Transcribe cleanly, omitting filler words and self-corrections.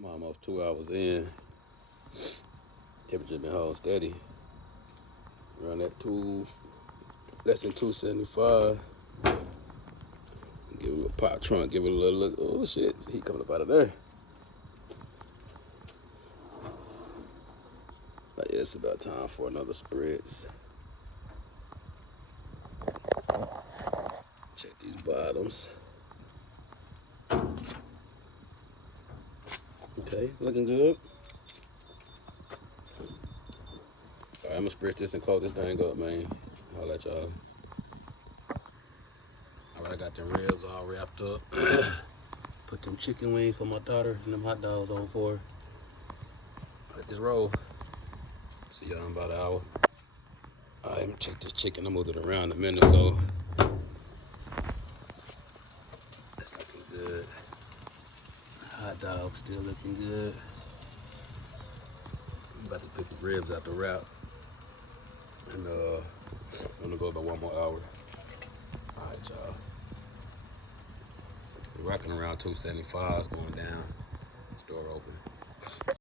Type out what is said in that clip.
I'm almost 2 hours in. Temperature been holding steady. Around that less than 275. Give it a pop trunk, give it a little look. Oh shit, heat coming up out of there. But yeah, it's about time for another spritz. Check these bottoms. Okay, looking good. Alright, I'm gonna spritz this and close this thing up, man. I'll let y'all. Alright, I got them ribs all wrapped up. Put them chicken wings for my daughter and them hot dogs on for her. Let this roll. See y'all in about an hour. Alright, let me check this chicken. I moved it around a minute ago. That's looking good. Hot dog still looking good. I'm about to put the ribs out the wrap. And I'm gonna go about 1 more hour. Alright, y'all. Rocking around 275 going down. Door open.